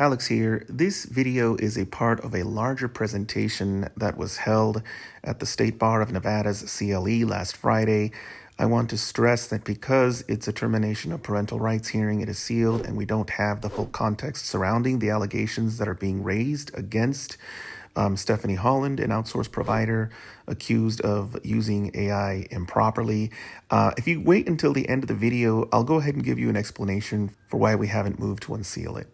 Alex here. This video is a part of a larger presentation that was held at the State Bar of Nevada's CLE last Friday. I want to stress that because it's a termination of parental rights hearing, it is sealed and we don't have the full context surrounding the allegations that are being raised against Stephanie Holland, an outsource provider accused of using AI improperly. If you wait until the end of the video, I'll go ahead and give you an explanation for why we haven't moved to unseal it.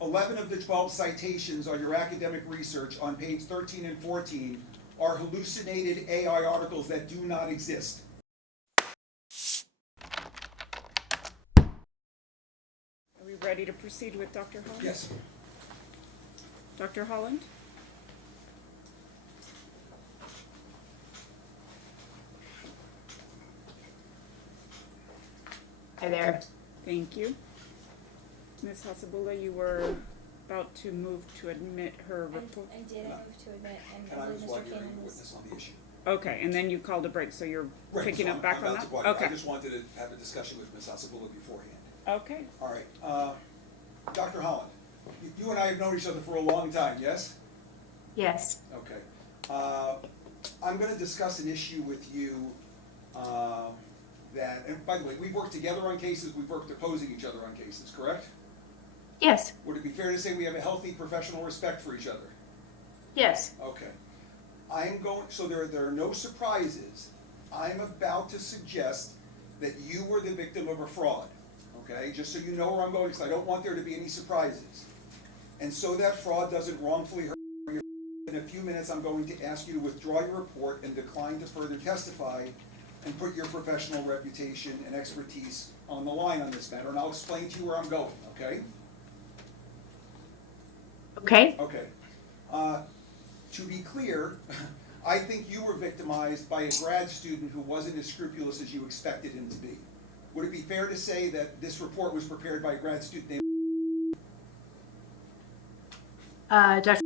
11 of the 12 citations on your academic research on page 13 and 14 are hallucinated AI articles that do not exist. Are we ready to proceed with Dr. Holland? Yes. Dr. Holland? Hi there. Thank you. Ms. Hasabullah, you were about to move to admit her report. I did. I moved to admit, and And I I was believe like Mr. your Cannon was. witness on the issue. Okay, and then you called a break, so you're Right, picking so up back I'm on about that? to walk- Okay. I just wanted to have a discussion with Ms. Hasabullah beforehand. Okay. All right. Dr. Holland, you and I have known each other for a long time, yes? Yes. Okay. I'm going to discuss an issue with you that, and by the way, we've worked together on cases, we've worked opposing each other on cases, correct? Yes. Would it be fair to say we have a healthy professional respect for each other? Yes. Okay. So there are no surprises. I'm about to suggest that you were the victim of a fraud, okay? Just so you know where I'm going, because I don't want there to be any surprises. And so that fraud doesn't wrongfully hurt you, in a few minutes I'm going to ask you to withdraw your report and decline to further testify and put your professional reputation and expertise on the line on this matter, and I'll explain to you where I'm going, okay? Okay. Okay. To be clear, I think you were victimized by a grad student who wasn't as scrupulous as you expected him to be. Would it be fair to say that this report was prepared by a grad student named... Dr.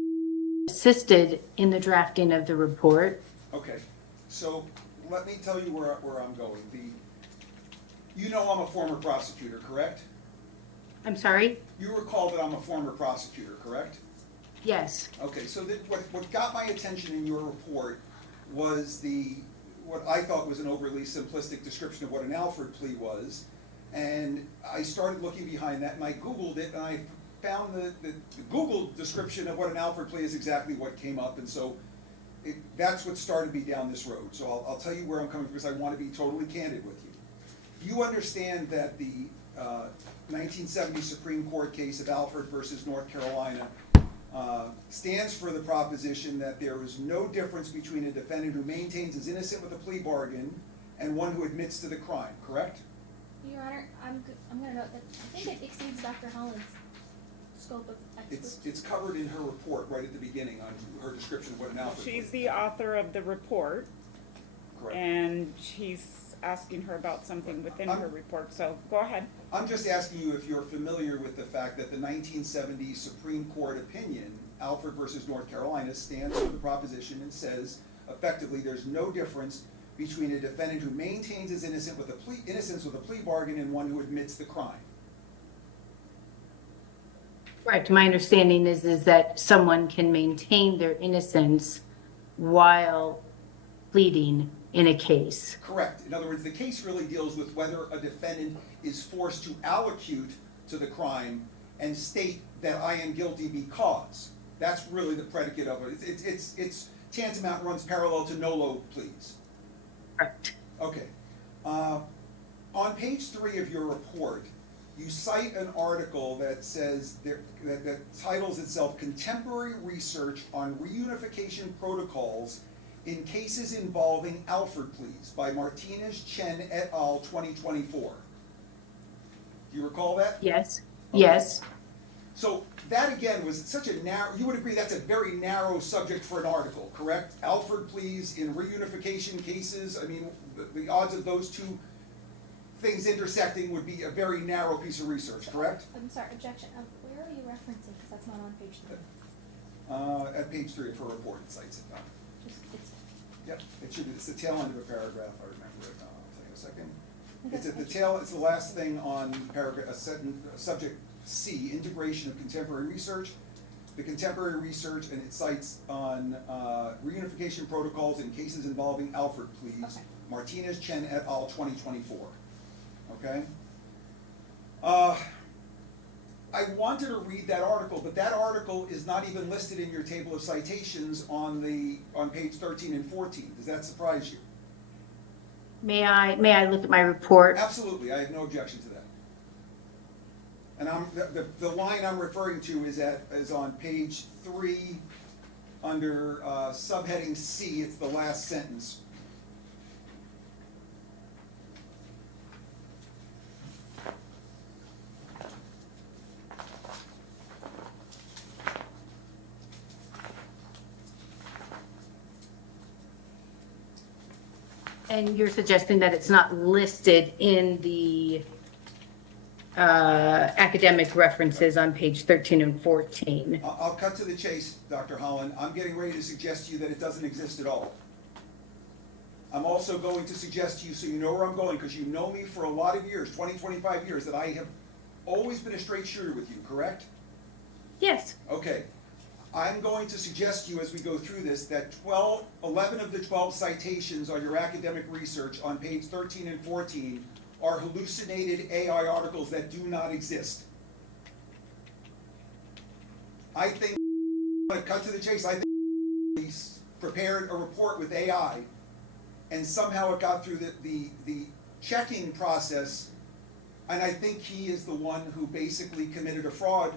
assisted in the drafting of the report. Okay, so let me tell you where I'm going. You know I'm a former prosecutor, correct? I'm sorry? You recall that I'm a former prosecutor, correct? Yes. Okay, so what got my attention in your report was what I thought was an overly simplistic description of what an Alford plea was, and I started looking behind that, and I Googled it, and I found the Google description of what an Alford plea is exactly what came up, and so that's what started me down this road. So I'll tell you where I'm coming from, because I want to be totally candid with you. You understand that the 1970 Supreme Court case of Alford versus North Carolina stands for the proposition that there is no difference between a defendant who maintains his innocence with a plea bargain and one who admits to the crime, correct? Your Honor, I'm going to note that I think it exceeds Dr. Holland's scope of expertise. It's covered in her report right at the beginning on her description of what an Alford plea She's is. the author of the report, Correct. and she's asking her about something within her report, so go ahead. I'm just asking you if you're familiar with the fact that the 1970 Supreme Court opinion, Alford versus North Carolina, stands for the proposition and says, effectively, there's no difference between a defendant who maintains his innocence with a plea bargain and one who admits the crime. Correct. My understanding is that someone can maintain their innocence while pleading in a case. Correct. In other words, the case really deals with whether a defendant is forced to allocute to the crime and state that I am guilty because. That's really the predicate of it. It's tantamount, runs parallel to NOLO pleas. Correct. Okay. On page 3 of your report, you cite an article that says that titles itself "Contemporary Research on Reunification Protocols in Cases Involving Alford Pleas" by Martinez Chen et al. 2024. Do you recall that? Yes. Okay. Yes. So that again was such a narrow, you would agree that's a very narrow subject for an article, correct? Alford pleas in reunification cases, I mean, the odds of those two things intersecting would be a very narrow piece of research, correct? I'm sorry, objection. Where are you referencing? Because that's not on page 3. At page 3 of her report, it cites it. Yep, it should be, it's the tail end of a paragraph, I remember it. I'll tell you in a second. It's at the tail, it's the last thing on paragraph, subject C, integration of contemporary research. The contemporary research and its sites on reunification protocols in cases involving Alford pleas, Okay. Martinez, Chen et al. 2024. Okay? I wanted to read that article, but that article is not even listed in your table of citations on page 13 and 14. Does that surprise you? May I look at my report? Absolutely, I have no objection to that. And the line I'm referring to is on page 3 under subheading C. It's the last sentence. And you're suggesting that it's not listed in the academic references on page 13 and 14. I'll cut to the chase, Dr. Holland. I'm getting ready to suggest to you that it doesn't exist at all. I'm also going to suggest to you, so you know where I'm going, because you know me for a lot of years, 20, 25 years, that I have always been a straight shooter with you, correct? Yes. Okay. I'm going to suggest to you as we go through this that 11 of the 12 citations on your academic research on page 13 and 14 are hallucinated AI articles that do not exist. I think, I'm going to cut to the chase, I think he prepared a report with AI and somehow it got through the checking process, and I think he is the one who basically committed a fraud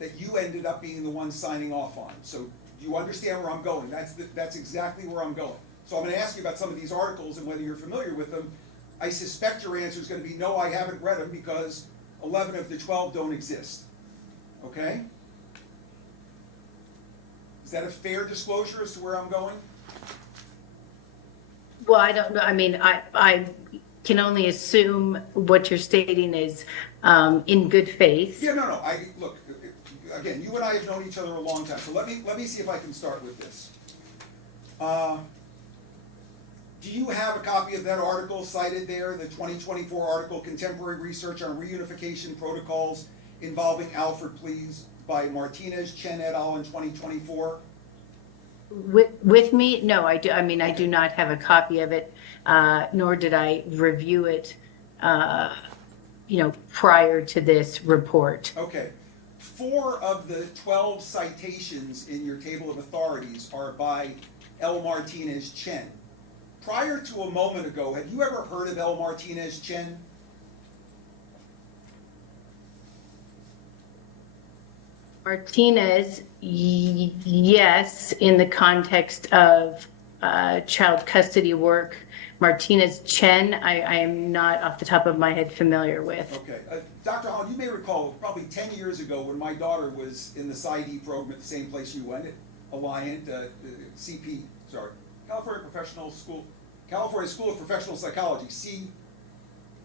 that you ended up being the one signing off on. So you understand where I'm going. That's exactly where I'm going. So I'm going to ask you about some of these articles and whether you're familiar with them. I suspect your answer is going to be no, I haven't read them because 11 of the 12 don't exist. Okay? Is that a fair disclosure as to where I'm going? Well, I don't know. I mean, I can only assume what you're stating is in good faith. Yeah, no. Look, again, you and I have known each other a long time, so let me see if I can start with this. Do you have a copy of that article cited there, the 2024 article, Contemporary Research on Reunification Protocols Involving Alford Pleas by Martinez, Chen et al. In 2024? With me? No, I do. I mean, I do not have a copy of it, nor did I review it, prior to this report. Okay. 4 of the 12 citations in your table of authorities are by L. Martinez Chen. Prior to a moment ago, have you ever heard of L. Martinez Chen? Martinez, yes, in the context of child custody work. Martinez Chen, I am not off the top of my head familiar with. Okay. Dr. Holland, you may recall probably 10 years ago when my daughter was in the PsyD program at the same place you went, at Alliant, California School of Professional Psychology, CSPP.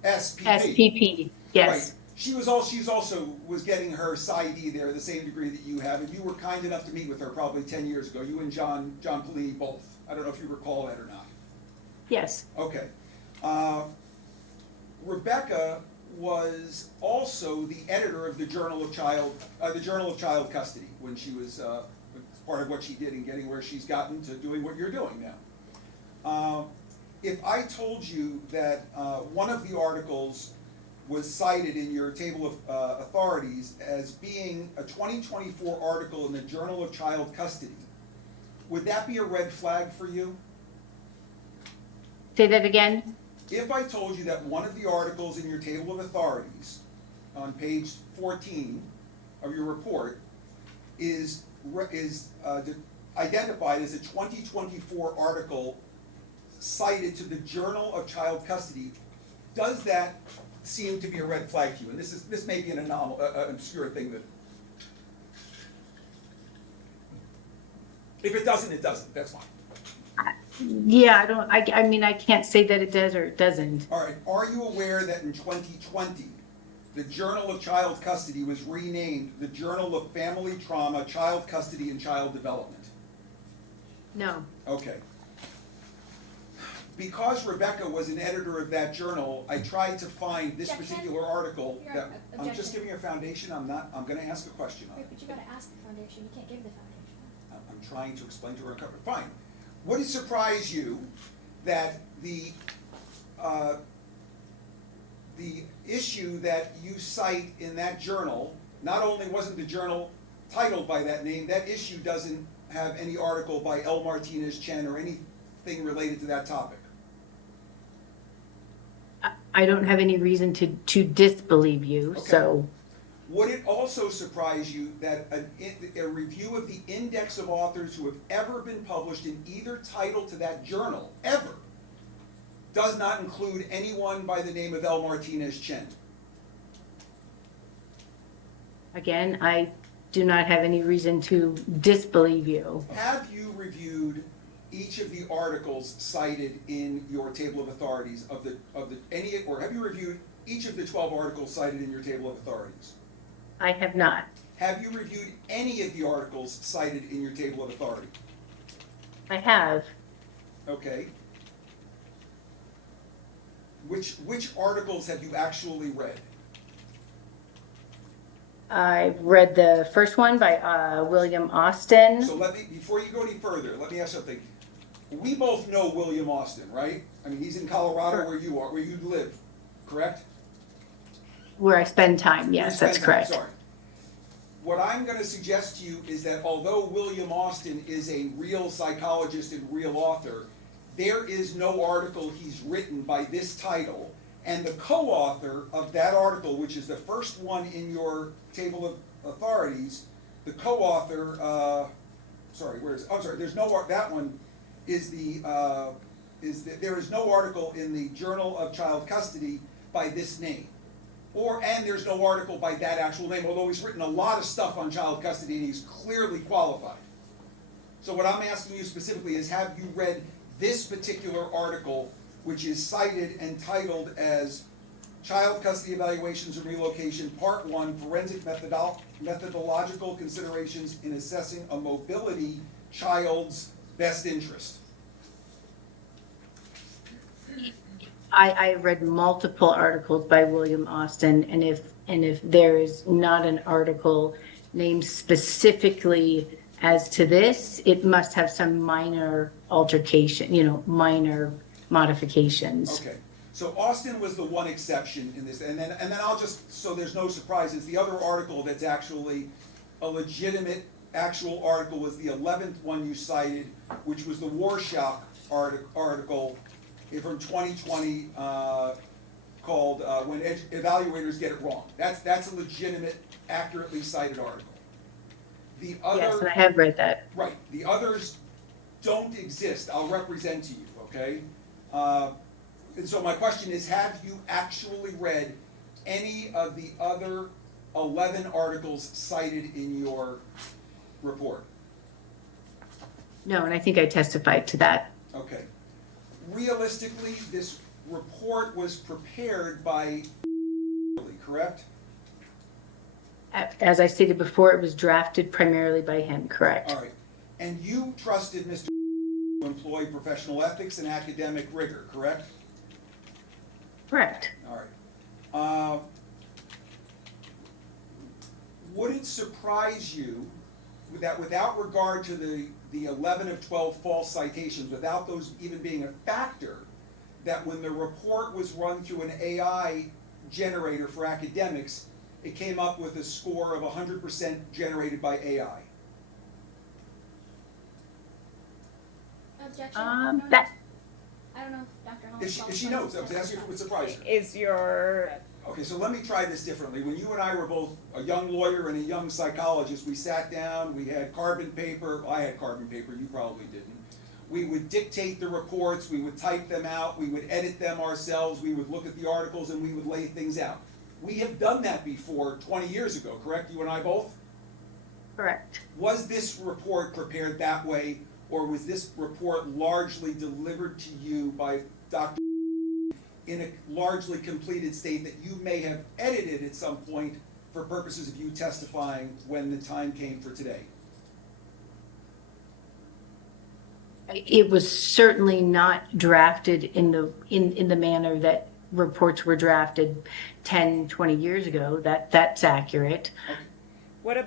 SPP, yes. Right. She's also was getting her PsyD there, the same degree that you have, and you were kind enough to meet with her probably 10 years ago. You and John Polini both. I don't know if you recall that or not. Yes. Okay. Rebecca was also the editor of the Journal of Child Custody when she was part of what she did in getting where she's gotten to doing what you're doing now. If I told you that one of the articles was cited in your table of authorities as being a 2024 article in the Journal of Child Custody, would that be a red flag for you? Say that again? If I told you that one of the articles in your table of authorities on page 14 of your report is identified as a 2024 article cited to the Journal of Child Custody, does that seem to be a red flag to you? And this may be an obscure thing that, if it doesn't, it doesn't. That's fine. Yeah, I mean, I can't say that it does or it doesn't. All right. Are you aware that in 2020, the Journal of Child Custody was renamed the Journal of Family Trauma, Child Custody, and Child Development? No. Okay. because Rebecca was an editor of that journal, I tried to find this Objection. particular article Your that, I'm just objection. giving a foundation, I'm gonna ask a question on it. Right, but you gotta ask the foundation, you can't give the foundation. I'm trying to explain to her, fine. Would it surprise you that the issue that you cite in that journal, not only wasn't the journal titled by that name, that issue doesn't have any article by L. Martinez Chen or anything related to that topic? I don't have any reason to disbelieve you, Okay. so Would it also surprise you that a review of the index of authors who have ever been published in either title to that journal, ever, does not include anyone by the name of L. Martinez Chen? again, I do not have any reason to disbelieve you. Have you reviewed each of the articles cited in your table of authorities or have you reviewed each of the 12 articles cited in your table of authorities? I have not. Have you reviewed any of the articles cited in your table of authority? I have. Okay. Which articles have you actually read? I've read the first one by William Austin. So before you go any further, let me ask something. We both know William Austin, right? I mean, he's in Colorado where you are, where you live, correct? Where I spend time, Where you yes, spend that's time, correct. Sorry. What I'm going to suggest to you is that although William Austin is a real psychologist and real author, there is no article he's written by this title, and the co-author of that article, which is the first one in your table of authorities, the co-author, there's no, that one is there is no article in the Journal of Child Custody by this name. And there's no article by that actual name, although he's written a lot of stuff on child custody and he's clearly qualified. So what I'm asking you specifically is, have you read this particular article, which is cited and titled as Child Custody Evaluations and Relocation, Part 1, Forensic Methodological Considerations in Assessing a Mobility Child's Best Interest? I read multiple articles by William Austin, and if there is not an article named specifically as to this, it must have some minor altercation, minor modifications. Okay, so Austin was the one exception in this, and then I'll just, so there's no surprises, the other article that's actually a legitimate actual article was the 11th one you cited, which was the Warshock article from 2020 called When Evaluators Get It Wrong. That's a legitimate, accurately cited article. The other, Yes, and I have read that. right, the others don't exist. I'll represent to you, okay? And so my question is, have you actually read any of the other 11 articles cited in your report? No, and I think I testified to that. Okay. Realistically, this report was prepared by, correct? As I stated before, it was drafted primarily by him, correct? All right. And you trusted Mr. to employ professional ethics and academic rigor, correct? Correct. All right. Would it surprise you that without regard to the 11 of 12 false citations, without those even being a factor, that when the report was run through an AI generator for academics, it came up with a score of 100% generated by AI? Objection. Um, No, that- I don't know if Dr. Holmes. If she knows, I was asking if it would surprise her. Is your, Okay, so let me try this differently. When you and I were both a young lawyer and a young psychologist, we sat down, we had carbon paper. I had carbon paper, you probably didn't. We would dictate the reports, we would type them out, we would edit them ourselves, we would look at the articles, and we would lay things out. We have done that before 20 years ago, correct? You and I both? Correct. Was this report prepared that way, or was this report largely delivered to you by Dr. in a largely completed state that you may have edited at some point for purposes of you testifying when the time came for today? It was certainly not drafted in the manner that reports were drafted 10, 20 years ago. That's accurate. Okay.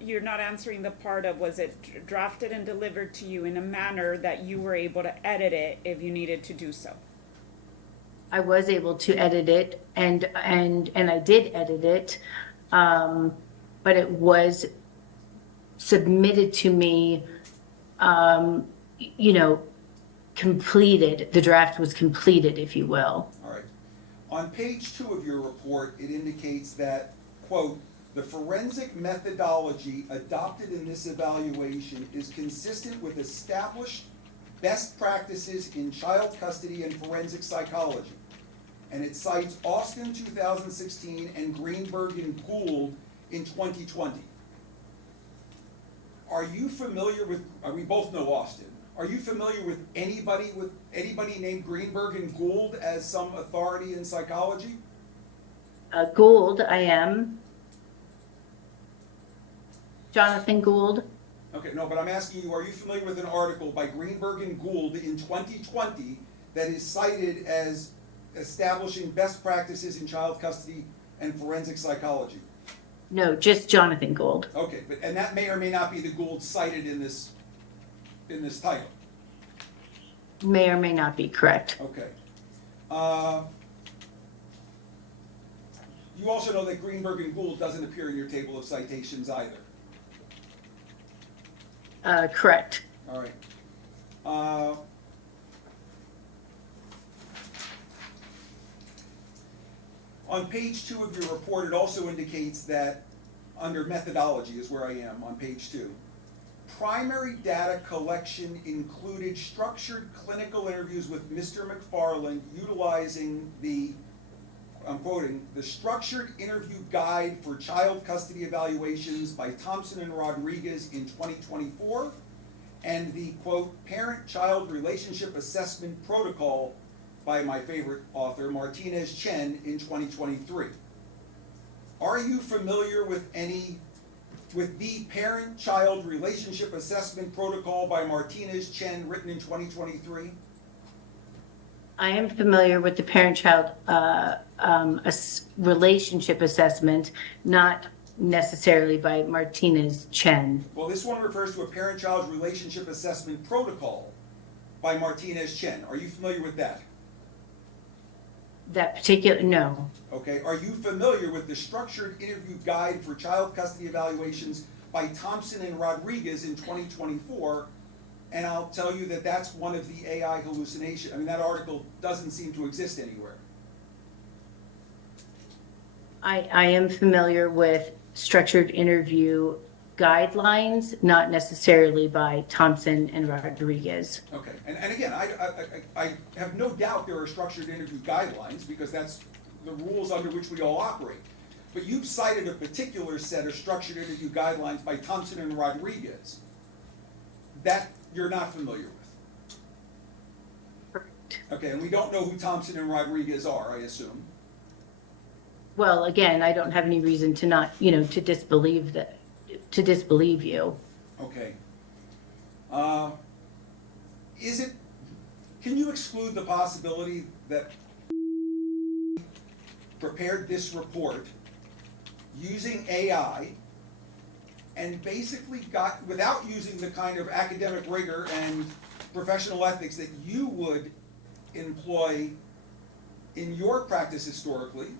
You're not answering the part of, was it drafted and delivered to you in a manner that you were able to edit it if you needed to do so? I was able to edit it, and I did edit it, but it was submitted to me, you know, completed. The draft was completed, if you will. All right. On page 2 of your report, it indicates that, quote, "The forensic methodology adopted in this evaluation is consistent with established best practices in child custody and forensic psychology." And it cites Austin 2016 and Greenberg and Gould in 2020. Are you familiar with, we both know Austin. Are you familiar with anybody named Greenberg and Gould as some authority in psychology? Gould, I am. Jonathan Gould. Okay, no, but I'm asking you, are you familiar with an article by Greenberg and Gould in 2020 that is cited as establishing best practices in child custody and forensic psychology? No, just Jonathan Gould. Okay, and that may or may not be the Gould cited in this title. May or may not be correct. Okay. You also know that Greenberg and Gould doesn't appear in your table of citations either. Correct. All right. On page 2 of your report, it also indicates that under methodology is where I am on page 2. Primary data collection included structured clinical interviews with Mr. McFarland utilizing the, I'm quoting, "the structured interview guide for child custody evaluations by Thompson and Rodriguez in 2024, and the, quote, parent-child relationship assessment protocol by my favorite author, Martinez Chen, in 2023. Are you familiar with the parent-child relationship assessment protocol by Martinez Chen written in 2023? I am familiar with the parent-child relationship assessment, not necessarily by Martinez Chen. Well, this one refers to a parent-child relationship assessment protocol by Martinez Chen. Are you familiar with that? That particular, no. Okay, are you familiar with the structured interview guide for child custody evaluations by Thompson and Rodriguez in 2024? And I'll tell you that that's one of the AI hallucinations. I mean, that article doesn't seem to exist anywhere. I am familiar with structured interview guidelines, not necessarily by Thompson and Rodriguez. Okay, and again, I have no doubt there are structured interview guidelines because that's the rules under which we all operate. But you've cited a particular set of structured interview guidelines by Thompson and Rodriguez that you're not familiar with. Correct. Okay, and we don't know who Thompson and Rodriguez are, I assume. Well, again, I don't have any reason to not, to disbelieve you. Okay. Can you exclude the possibility that prepared this report using AI and basically got, without using the kind of academic rigor and professional ethics that you would employ in your practice historically,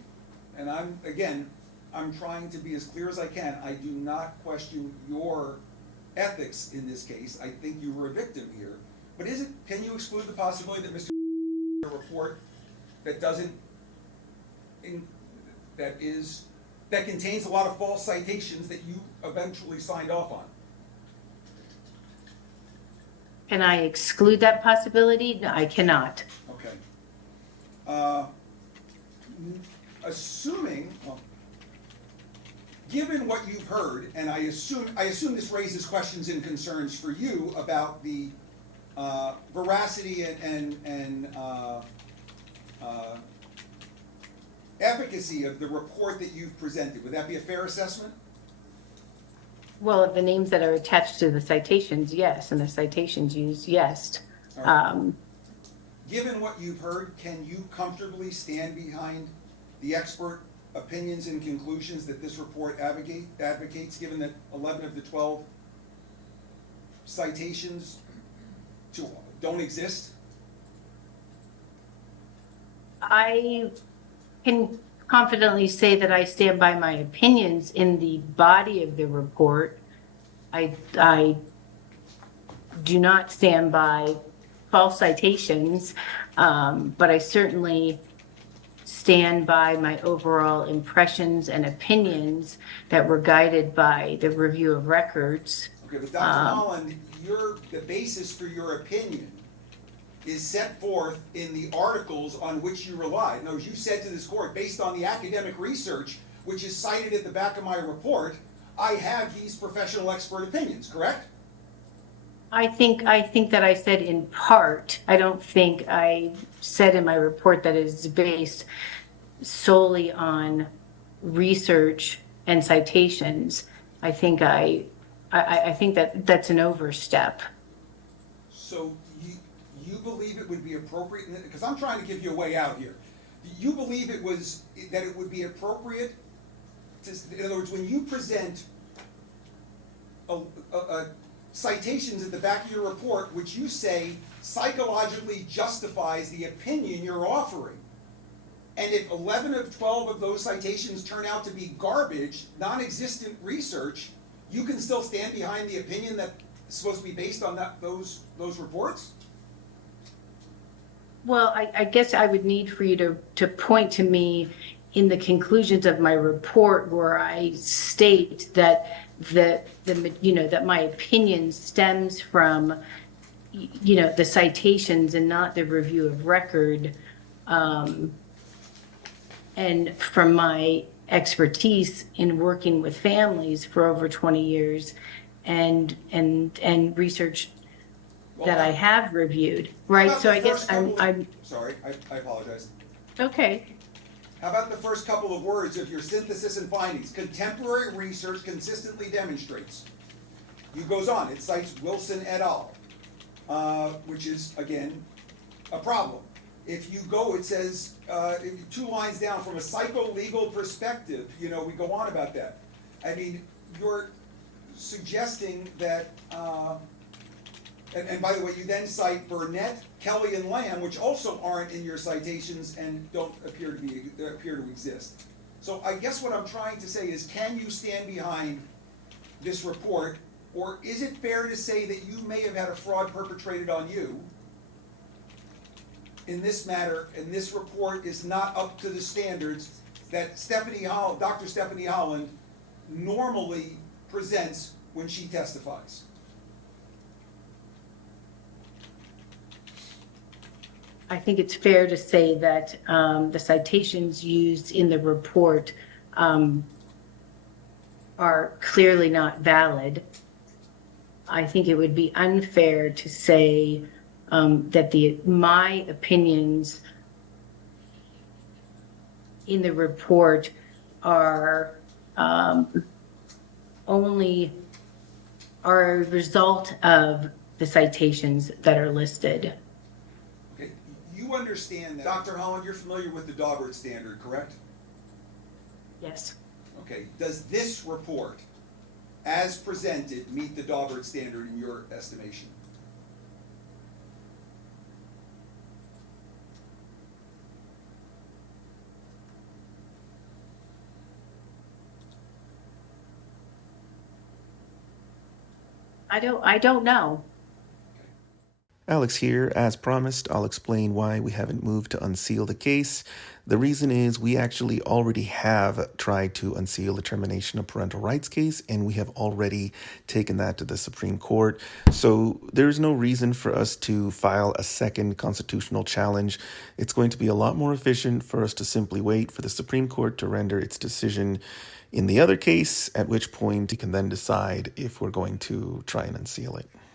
and I'm trying to be as clear as I can. I do not question your ethics in this case. I think you were a victim here. But can you exclude the possibility that Mr. a report that that contains a lot of false citations that you eventually signed off on? Can I exclude that possibility? No, I cannot. Okay. Given what you've heard, and I assume this raises questions and concerns for you about the veracity and efficacy of the report that you've presented. Would that be a fair assessment? Well, the names that are attached to the citations, yes, and the citations used, yes. All right. Given what you've heard, can you comfortably stand behind the expert opinions and conclusions that this report advocates, given that 11 of the 12 citations don't exist? I can confidently say that I stand by my opinions in the body of the report. I do not stand by false citations, but I certainly stand by my overall impressions and opinions that were guided by the review of records. Okay, but Dr. Holland, the basis for your opinion is set forth in the articles on which you relied. In other words, you said to this court, based on the academic research, which is cited at the back of my report, I have these professional expert opinions, correct? I think that I said in part. I don't think I said in my report that it is based solely on research and citations. I think that that's an overstep. So you believe it would be appropriate, because I'm trying to give you a way out here. You believe that it would be appropriate to, in other words, when you present citations at the back of your report, which you say psychologically justifies the opinion you're offering, and if 11 of 12 of those citations turn out to be garbage, non-existent research, you can still stand behind the opinion that's supposed to be based on those reports? Well, I guess I would need for you to point to me in the conclusions of my report where I state that that my opinion stems from the citations and not the review of record, and from my expertise in working with families for over 20 years and research that I have reviewed, right? So I guess I'm sorry, I apologize. okay. How about the first couple of words of your synthesis and findings? Contemporary research consistently demonstrates. It goes on, it cites Wilson et al., which is, again, a problem. If you go, it says, 2 lines down, from a psycho-legal perspective, we go on about that. I mean, you're suggesting that, and by the way, you then cite Burnett, Kelly, and Lamb, which also aren't in your citations and don't appear to exist. So I guess what I'm trying to say is, can you stand behind this report, or is it fair to say that you may have had a fraud perpetrated on you in this matter, and this report is not up to the standards that Dr. Stephanie Holland normally presents when she testifies? I think it's fair to say that the citations used in the report are clearly not valid. I think it would be unfair to say that my opinions in the report are only a result of the citations that are listed. Okay, you understand that, Dr. Holland, you're familiar with the Daubert standard, correct? Yes. Okay, does this report, as presented, meet the Daubert standard in your estimation? I don't know. Alex here. As promised, I'll explain why we haven't moved to unseal the case. The reason is we actually already have tried to unseal the termination of parental rights case, and we have already taken that to the Supreme Court. So there's no reason for us to file a second constitutional challenge. It's going to be a lot more efficient for us to simply wait for the Supreme Court to render its decision in the other case, at which point we can then decide if we're going to try and unseal it.